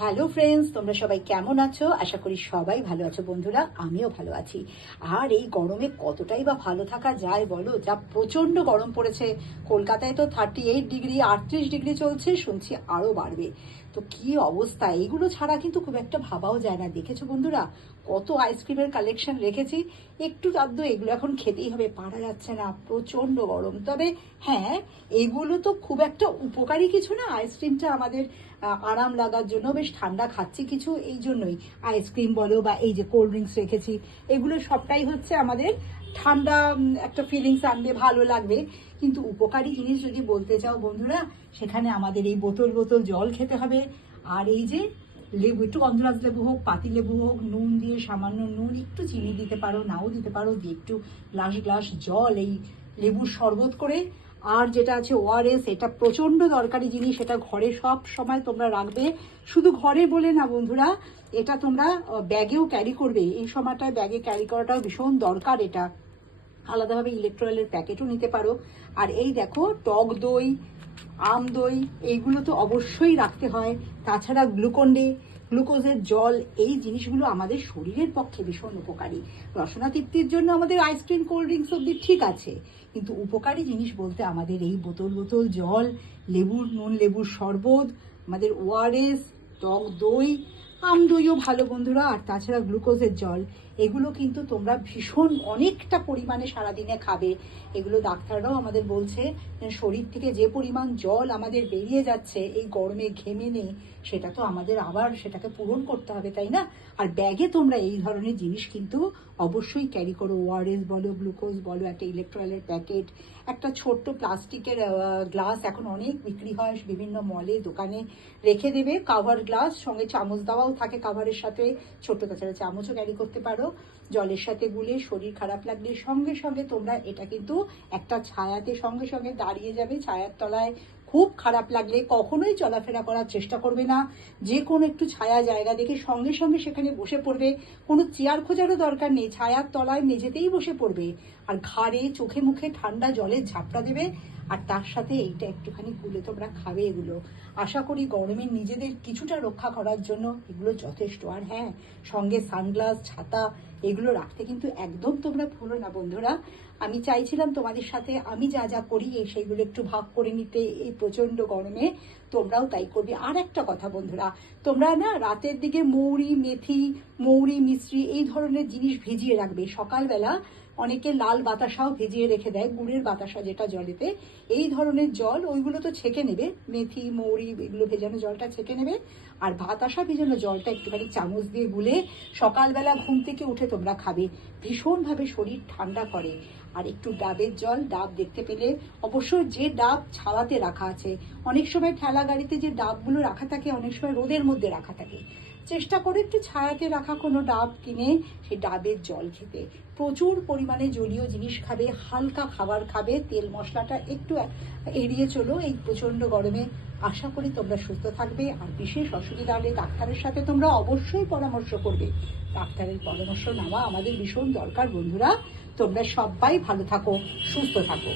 Hello friends, তোমরা সবাই কেমন আছো? আশা করি সবাই ভালো আছো বন্ধুরা, আমিও ভালো আছি। আর এই গরমে কতটাই বা ভালো থাকা যায় বলো, যা প্রচন্ড গরম পড়েছে। কলকাতায় তো 38 ডিগ্রি 38 ডিগ্রি চলছে, শুনছি আরো বাড়বে। তো কি অবস্থা, এইগুলো ছাড়া কিন্তু খুব একটা ভাবাও যায় না। দেখেছো বন্ধুরা, কত আইসক্রিমের কালেকশন রেখেছি। একটু আধটু এগুলো এখন খেতেই হবে, পারা যাচ্ছে না, প্রচন্ড গরম। তবে হ্যাঁ, এগুলো তো খুব একটা উপকারী কিছু না। আইসক্রিমটা আমাদের আরাম লাগার জন্য, বেশ ঠান্ডা খাচ্ছি কিছু, এই জন্যই আইসক্রিম বলো বা এই যে কোল্ড ড্রিঙ্কস রেখেছি, এগুলো সবটাই হচ্ছে আমাদের ঠান্ডা একটা ফিলিংস আনবে, ভালো লাগবে। কিন্তু উপকারী জিনিস যদি বলতে চাও বন্ধুরা, সেখানে আমাদের এই বোতল বোতল জল খেতে হবে। আর এই যে লেবু, একটু গন্ধরাজ লেবু হোক, পাতি লেবু হোক, নুন দিয়ে, সামান্য নুন, একটু চিনি দিতে পারো, নাও দিতে পারো, দিয়ে একটু গ্লাস গ্লাস জল, এই লেবুর শরবত করে। আর যেটা আছে ওআরএস, এটা প্রচন্ড দরকারি জিনিস, এটা ঘরে সব সময় তোমরা রাখবে। শুধু ঘরে বলে না বন্ধুরা, এটা তোমরা ব্যাগেও ক্যারি করবে। এই সময়টায় ব্যাগে ক্যারি করাটাও ভীষণ দরকার। এটা আলাদাভাবে ইলেকট্রলের প্যাকেটও নিতে পারো। আর এই দেখো, টক দই, আম দই, এইগুলো তো অবশ্যই রাখতে হয়। তাছাড়া গ্লুকোজের জল, এই জিনিসগুলো আমাদের শরীরের পক্ষে ভীষণ উপকারী। রসনা তৃপ্তির জন্য আমাদের আইসক্রিম কোল্ড ড্রিঙ্কস অব্দি ঠিক আছে, কিন্তু উপকারী জিনিস বলতে আমাদের এই বোতল বোতল জল, লেবুর শরবত, আমাদের ওআরএস, টক দই, আম দইও ভালো বন্ধুরা। আর তাছাড়া গ্লুকোজের জল, এগুলো কিন্তু তোমরা ভীষণ অনেকটা পরিমাণে সারাদিনে খাবে। এগুলো ডাক্তাররাও আমাদের বলছে, শরীর থেকে যে পরিমাণ জল আমাদের বেরিয়ে যাচ্ছে এই গরমে ঘেমে নেই, সেটা তো আমাদের আবার সেটাকে পূরণ করতে হবে, তাই না? আর ব্যাগে তোমরা এই ধরনের জিনিস কিন্তু অবশ্যই ক্যারি করো। ওআরএস বলো, গ্লুকোজ বলো, একটা ইলেকট্রলের প্যাকেট, একটা ছোট্ট প্লাস্টিকের গ্লাস এখন অনেক বিক্রি হয় বিভিন্ন মলে, দোকানে, রেখে দেবে। কাভার গ্লাস, সঙ্গে চামচ দেওয়াও থাকে কাভারের সাথে, ছোট্ট তাছাড়া চামচও ক্যারি করতে পারো। জলের সাথে গুলে শরীর খারাপ লাগলে সঙ্গে সঙ্গে তোমরা এটা কিন্তু একটা ছায়াতে সঙ্গে সঙ্গে দাঁড়িয়ে যাবে, ছায়ার তলায়। খুব খারাপ লাগলে কখনোই চলাফেরা করার চেষ্টা করবে না, যে কোনো একটু ছায়া জায়গা দেখে সঙ্গে সঙ্গে সেখানে বসে পড়বে। কোনো চেয়ার খোঁজারও দরকার নেই, ছায়ার তলায় মেঝেতেই বসে পড়বে। আর ঘাড়ে চোখে মুখে ঠান্ডা জলের ঝাপটা দেবে। আর তার সাথে এইটা একটুখানি গুলে তোমরা খাবে। এগুলো আশা করি গরমে নিজেদের কিছুটা রক্ষা করার জন্য এগুলো যথেষ্ট। আর হ্যাঁ, সঙ্গে সানগ্লাস, ছাতা, এগুলো রাখতে কিন্তু একদম তোমরা ভুলো না বন্ধুরা। আমি চাইছিলাম তোমাদের সাথে আমি যা যা করি সেইগুলো একটু ভাগ করে নিতে এই প্রচন্ড গরমে, তোমরাও তাই করবে। আর একটা কথা বন্ধুরা, তোমরা না রাতের দিকে মৌরি, মেথি, মৌরি মিশ্রি, এই ধরনের জিনিস ভিজিয়ে রাখবে। সকালবেলা অনেকে লাল বাতাসাও ভিজিয়ে রেখে দেয়, গুড়ের বাতাসা যেটা জলেতে, এই ধরনের জল, ওইগুলো তো ছেঁকে নেবে, মেথি মৌরি এগুলো ভেজানো জলটা ছেঁকে নেবে। আর ভাতাসা ভেজানো জলটা একটুখানি চামচ দিয়ে গুলে সকালবেলা ঘুম থেকে উঠে তোমরা খাবে, ভীষণভাবে শরীর ঠান্ডা করে। আর একটু ডাবের জল, ডাব দেখতে পেলে অবশ্যই, যে ডাব ছাওয়াতে রাখা আছে, অনেক সময় ঠেলা গাড়িতে যে ডাবগুলো রাখা থাকে, অনেক সময় রোদের মধ্যে রাখা থাকে, চেষ্টা করে একটু ছায়াতে রাখা কোনো ডাব কিনে সেই ডাবের জল খেতে। প্রচুর পরিমাণে জলীয় জিনিস খাবে, হালকা খাবার খাবে, তেল মশলাটা একটু এড়িয়ে চলো এই প্রচন্ড গরমে। আশা করি তোমরা সুস্থ থাকবে। আর বিশেষ অসুবিধা হলে ডাক্তারের সাথে তোমরা অবশ্যই পরামর্শ করবে। ডাক্তারের পরামর্শ নেওয়া আমাদের ভীষণ দরকার বন্ধুরা। তোমরা সবাই ভালো থাকো, সুস্থ থাকো।